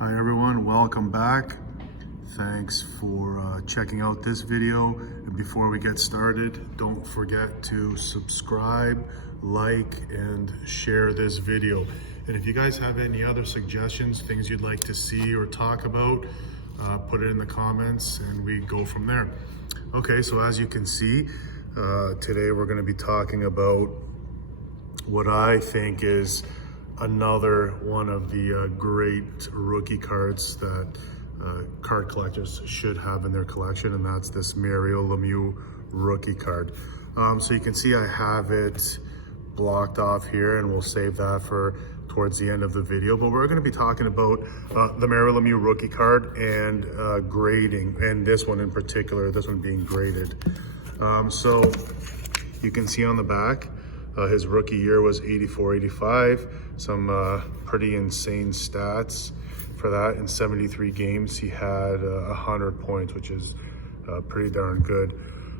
Hi everyone, welcome back. Thanks for checking out this video. And before we get started, don't forget to subscribe, like, and share this video. And if you guys have any other suggestions, things you'd like to see or talk about, put it in the comments and we go from there. Okay, so as you can see, today we're going to be talking about what I think is another one of the great rookie cards that card collectors should have in their collection, and that's this Mario Lemieux rookie card. So you can see I have it blocked off here, and we'll save that for towards the end of the video. But we're going to be talking about the Mario Lemieux rookie card and grading, and this one in particular, this one being graded. So you can see on the back, his rookie year was 84-85. Some pretty insane stats for that. In 73 games, he had 100 points, which is pretty darn good.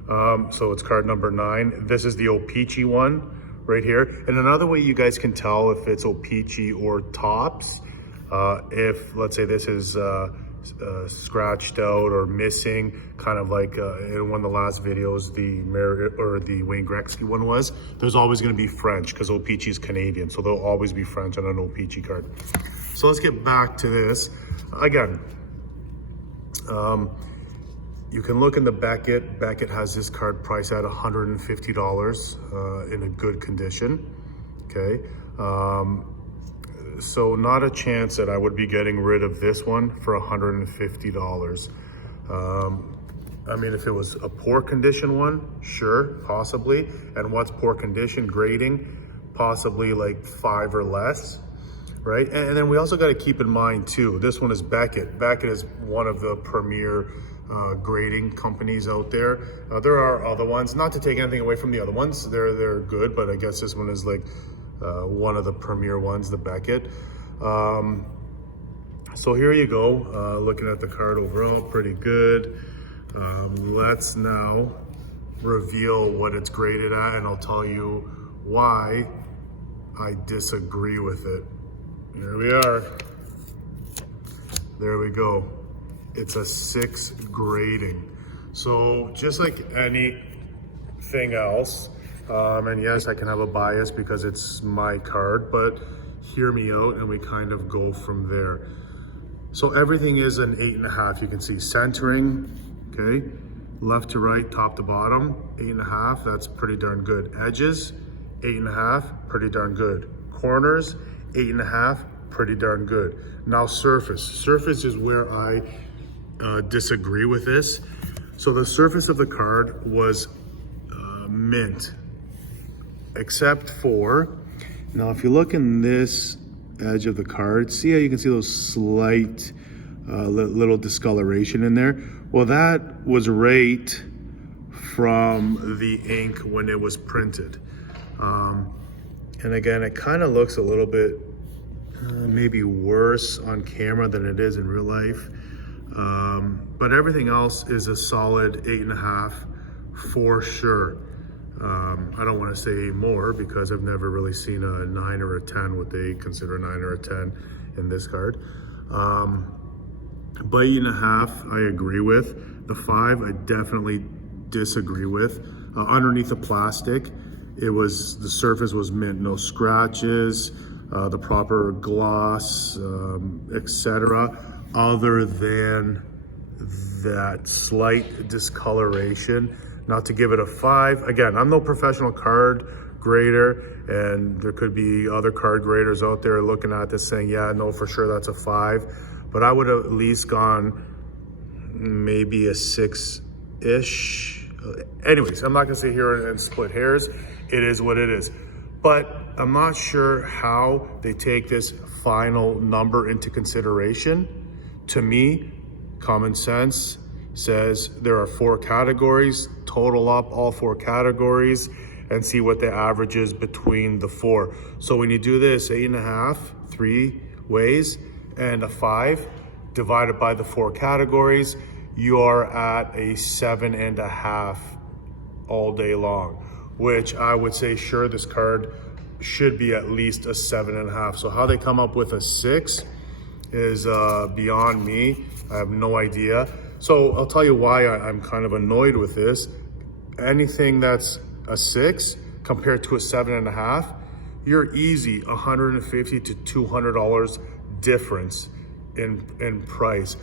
So it's card number 9. This is the O-Pee-Chee one right here. And another way you guys can tell if it's O-Pee-Chee or Topps, if let's say this is scratched out or missing, kind of like in one of the last videos the Wayne Gretzky one was, there's always going to be French because O-Pee-Chee is Canadian, so there'll always be French on an O-Pee-Chee card. So let's get back to this again. You can look in the Beckett. Beckett has this card priced at $150 in a good condition. Okay. So not a chance that I would be getting rid of this one for $150. I mean, if it was a poor condition one, sure, possibly. And what's poor condition? Grading, possibly like 5 or less, right? And then we also got to keep in mind too, this one is Beckett. Beckett is one of the premier grading companies out there. There are other ones, not to take anything away from the other ones. They're good, but I guess this one is like one of the premier ones, the Beckett. So here you go, looking at the card overall, pretty good. Let's now reveal what it's graded at, and I'll tell you why I disagree with it. Here we are. There we go. It's a 6 grading. So just like anything else, and yes, I can have a bias because it's my card, but hear me out and we kind of go from there. So everything is an 8.5. You can see centering, okay? Left to right, top to bottom, 8.5, that's pretty darn good. Edges, 8.5, pretty darn good. Corners, 8.5, pretty darn good. Now surface. Surface is where I disagree with this. So the surface of the card was mint, except for, now if you look in this edge of the card, see how you can see those slight little discoloration in there? Well, that was right from the ink when it was printed. And again, it kind of looks a little bit maybe worse on camera than it is in real life. But everything else is a solid 8.5 for sure. I don't want to say more because I've never really seen a 9 or a 10, what they consider a 9 or a 10 in this card. But 8.5, I agree with. The 5, I definitely disagree with. Underneath the plastic, the surface was mint, no scratches, the proper gloss, etc. Other than that slight discoloration. Not to give it a 5. Again, I'm no professional card grader, and there could be other card graders out there looking at this saying, yeah, no, for sure that's a 5. But I would have at least gone maybe a 6-ish. Anyways, I'm not gonna sit here and split hairs. It is what it is. But I'm not sure how they take this final number into consideration. To me, common sense says there are 4 categories, total up all 4 categories and see what the average is between the 4. So when you do this 8.5, 3 ways, and a 5 divided by the 4 categories, you are at a 7.5 all day long, which I would say, sure, this card should be at least a 7.5. So how they come up with a 6 is beyond me. I have no idea. So I'll tell you why I'm kind of annoyed with this. Anything that's a 6 compared to a 7.5, you're easy $150 to $200 difference in price.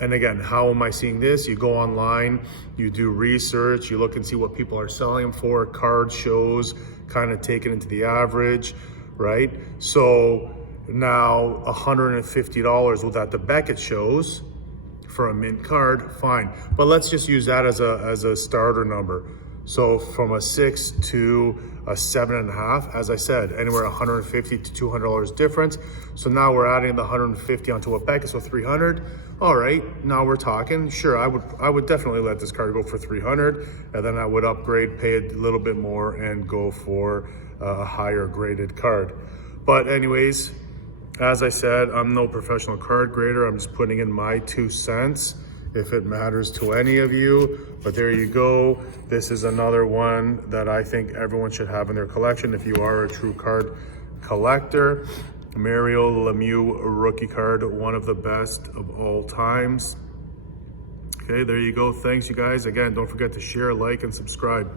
And again, how am I seeing this? You go online, you do research, you look and see what people are selling them for, card shows, kind of take it into the average, right? So now $150 was at the Beckett shows for a mint card, fine. But let's just use that as a starter number. So from a 6 to a 7.5, as I said, anywhere $150 to $200 difference. So now we're adding the 150 onto a Beckett, so 300. All right, now we're talking. Sure, I would definitely let this card go for 300, and then I would upgrade, pay a little bit more, and go for a higher graded card. But anyways, as I said, I'm no professional card grader. I'm just putting in my 2 cents if it matters to any of you. But there you go. This is another one that I think everyone should have in their collection if you are a true card collector. Mario Lemieux rookie card, one of the best of all times. Okay, there you go. Thanks, you guys. Again, don't forget to share, like, and subscribe.